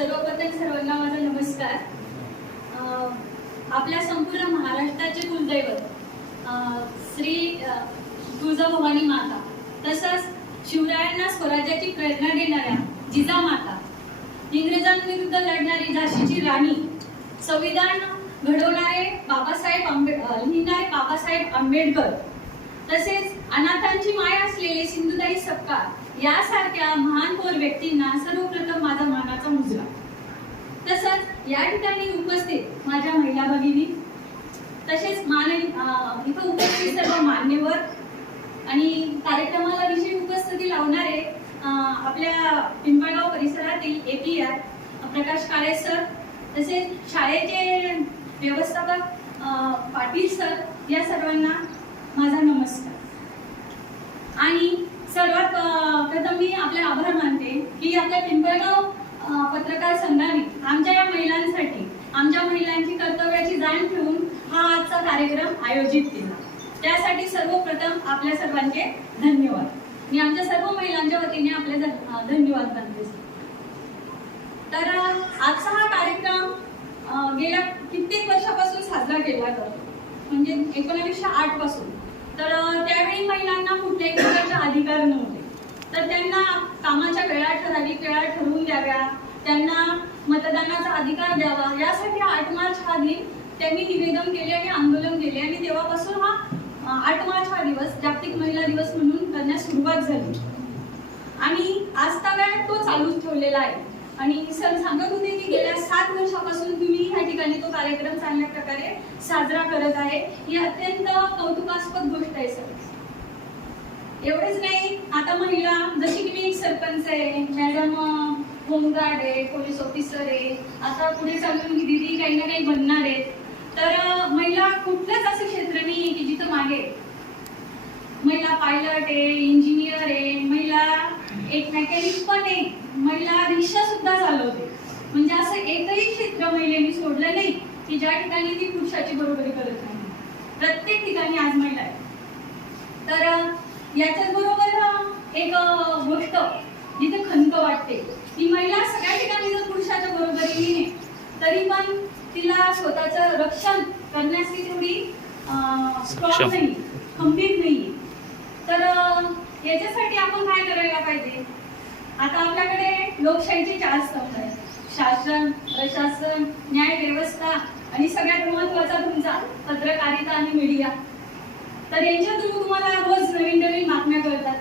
सर्वप्रथम सर्वांना माझा नमस्कार. आपल्या संपूर्ण महाराष्ट्राचे कुलदैवत श्री तुळजाभवानी माता तसंच शिवरायांना स्वराज्याची प्रेरणा देणाऱ्या जिजामाता इंग्रजांविरुद्ध लढणारी झाशीची राणी संविधान घडवणारे बाबासाहेब आंबे लिहिणारे बाबासाहेब आंबेडकर तसेच अनाथांची माय असलेले सिंधुताई सपकाळ यासारख्या महान थोर व्यक्तींना सर्वप्रथम माझा मानाचा मुजरा. तसंच या ठिकाणी उपस्थित माझ्या महिला भगिनी तसेच मान इथं उपस्थित सर्व मान्यवर आणि कार्यक्रमाला विशेष उपस्थिती लावणारे आपल्या पिंपळगाव परिसरातील एपीआर प्रकाश काळे सर तसेच शाळेचे व्यवस्थापक पाटील सर या सर्वांना माझा नमस्कार. आणि सर्वात प्रथम मी आपले आभार मानते की आपल्या पिंपळगाव पत्रकार संघाने आमच्या या महिलांसाठी आमच्या महिलांची कर्तव्याची जाण ठेवून हा आजचा कार्यक्रम आयोजित केला. त्यासाठी सर्वप्रथम आपल्या सर्वांचे धन्यवाद. मी आमच्या सर्व महिलांच्या वतीने आपले धन- धन्यवाद मानते. तर आजचा हा कार्यक्रम गेल्या कित्येक वर्षापासून साजरा केला जातो. म्हणजे एकोणावीसशे आठपासून. तर त्यावेळी महिलांना कुठल्याही प्रकारचे अधिकार नव्हते. तर त्यांना कामाच्या वेळा ठराविक वेळा ठरवून द्याव्या त्यांना मतदानाचा अधिकार द्यावा यासाठी आठ मार्च हा दिन त्यांनी निवेदन केले आणि आंदोलन केले. आणि तेव्हापासून हा आठ मार्च हा दिवस जागतिक महिला दिवस म्हणून करण्यास सुरुवात झाली. आणि आजतागायत तो चालूच ठेवलेला आहे. आणि सर सांगत होते की गेल्या सात वर्षापासून तुम्ही ह्या ठिकाणी तो कार्यक्रम चांगल्या प्रकारे साजरा करत आहे. ही अत्यंत कौतुकास्पद गोष्ट आहे सर. एवढेच नाही आता महिला जशी की मी एक सरपंच आहे मॅडम होमगार्ड आहे पोलीस ऑफिसर आहे. आता पुढे चालून दिदी काही ना काही बनणार आहेत तर महिला कुठलंच असं क्षेत्र नाही आहे की जिथं मागे महिला पायलट आहे इंजिनियर आहे महिला एक मेकॅनिक पण आहे महिला रिक्षा सुद्धा चालवते. म्हणजे असं एकही क्षेत्र महिलेने सोडलं नाही की ज्या ठिकाणी ती पुरुषाची बरोबरी करत नाही. प्रत्येक ठिकाणी आज महिला आहे तर याच्याच बरोबर एक गोष्ट जिथे खंत वाटते ती महिला सगळ्या ठिकाणी जर पुरुषाच्या बरोबरीने तरी पण तिला स्वतःचं रक्षण करण्यास ती तेवढी स्ट्रॉंग. नाही खंबीर नाही याच्यासाठी आपण काय करायला पाहिजे? आता आपल्याकडे लोकशाहीचे चार स्तंभ आहेत. शासन प्रशासन न्याय व्यवस्था आणि सगळ्यात महत्त्वाचा तुमचा पत्रकारिता आणि मीडिया तर यांच्या थ्रू तुम्हाला रोज नवीन नवीन बातम्या कळतात.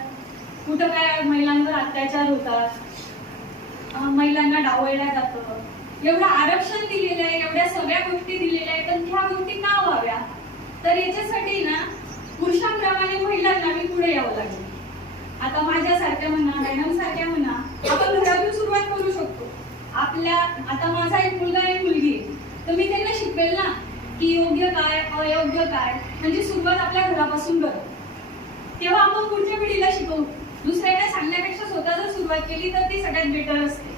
कुठं काय महिलांवर अत्याचार होतात महिलांना डावळल्या जातं. एवढं आरक्षण दिलेलं आहे एवढ्या सगळ्या गोष्टी दिलेल्या आहेत पण ह्या गोष्टी का व्हाव्या? तर याच्यासाठी ना पुरुषांप्रमाणे महिला आता माझ्यासारख्या म्हणा मॅडम सारख्या म्हणा आपण घरातून सुरुवात करू शकतो. आपल्या आता माझा एक मुलगा एक मुलगी आहे. तर मी त्यांना शिकवेल ना की योग्य काय अयोग्य काय म्हणजे सुरुवात आपल्या घरापासून कर. तेव्हा आपण पुढच्या पिढीला शिकवू. दुसऱ्याला सांगण्यापेक्षा स्वतः जर सुरुवात केली तर ती सगळ्यात बेटर असते.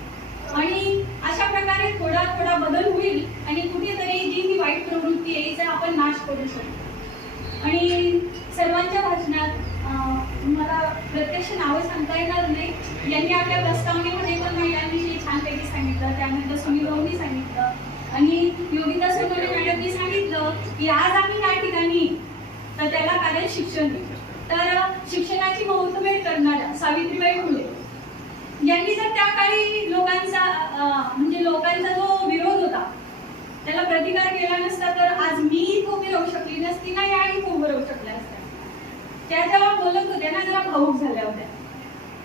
आणि अशा प्रकारे थोडा थोडा बदल होईल आणि कुठेतरी जी ही वाईट प्रवृत्ती आहे हिचा आपण नाश करू शकतो. आणि सर्वांच्या भाषणात मला प्रत्यक्ष नावं सांगता येणार नाही. यांनी आपल्या प्रस्तावनेमध्ये पण महिलांनी जे छानपैकी सांगितलं त्यानंतर सुनील भाऊनी सांगितलं आणि योगिता सोनवणे मॅडमनी सांगितलं की आज आम्ही या ठिकाणी तर त्याला कारण शिक्षण तर शिक्षणाची बहुतमेट करणाऱ्या सावित्रीबाई फुले यांनी जर त्या काळी लोकांचा म्हणजे लोकांचा जो विरोध होता त्याला प्रतिकार केला नसता तर आज मी इथं उभी राहू शकली नसती ना या इथं उभं राहू शकल्या असत्या त्या जेव्हा बोलत होत्या ना जरा भाऊक झाल्या होत्या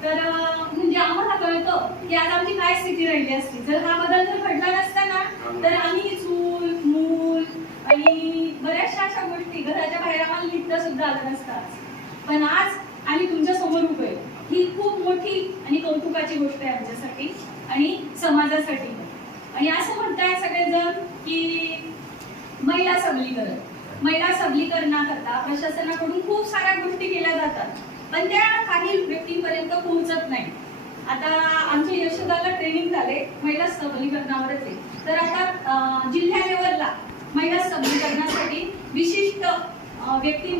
तर अं, म्हणजे आम्हाला कळतं की आज आमची काय स्थिती राहिली असती जर हा बदल जर घडला नसता ना तर आम्ही चूल मूल आणि बऱ्याचशा अशा गोष्टी घराच्या बाहेर आम्हाला लिहिता सुद्धा आलं नसतात. पण आज आम्ही तुमच्यासमोर उभे ही खूप मोठी आणि कौतुकाची गोष्ट आहे आमच्यासाठी आणि समाजासाठी. आणि असं म्हणताय सगळेजण की महिला सबलीकरण. महिला सबलीकरणाकरता प्रशासनाकडून खूप साऱ्या गोष्टी केल्या जातात. पण त्या काही व्यक्तींपर्यंत पोहोचत नाही आता आमच्या यशोदाला ट्रेनिंग झाले महिला सबलीकरणावरच आहे. तर आता जिल्हा लेवलला महिला सबलीकरणासाठी विशिष्ट व्यक्ती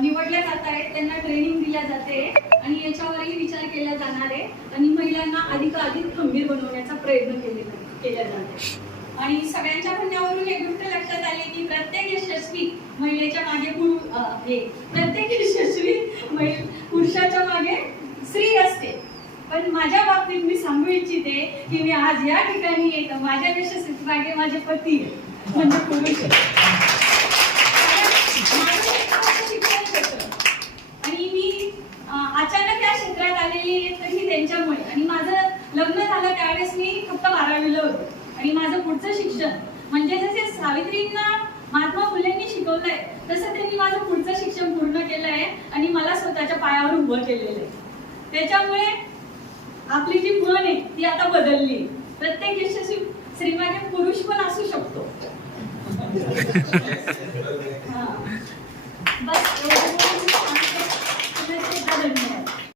निवडल्या जात आहेत. त्यांना ट्रेनिंग दिल्या जाते आणि याच्यावरही विचार केला जाणार आहे. आणि महिलांना अधिकाधिक खंबीर बनवण्याचा प्रयत्न केलेला केला जातो आणि सगळ्यांच्या म्हणण्यावरून एक गोष्ट लक्षात आली की प्रत्येक यशस्वी महिलेच्या मागे हे प्रत्येक यशस्वी महिला पुरुषाच्या मागे स्त्री असते. पण माझ्या बाबतीत मी सांगू इच्छिते की मी आज या ठिकाणी येत. माझ्यापेक्षा मागे माझे पती म्हणजे पुरुष शिक्षण आणि मी अचानक या क्षेत्रात आलेली आहे तर ही त्यांच्यामुळे. आणि माझं लग्न झालं त्यावेळेस मी फक्त बारावीला होतो. आणि माझं पुढचं शिक्षण म्हणजे जसे सावित्रींना महात्मा फुलेंनी शिकवलंय तसं त्यांनी माझं पुढचं शिक्षण पूर्ण केलं आहे आणि मला स्वतःच्या पायावर उभं केलेलं आहे. त्याच्यामुळे आपली जी म्हण आहे ती आता बदलली. प्रत्येक यशस्वी स्त्रीमागे पुरुष पण असू शकतो.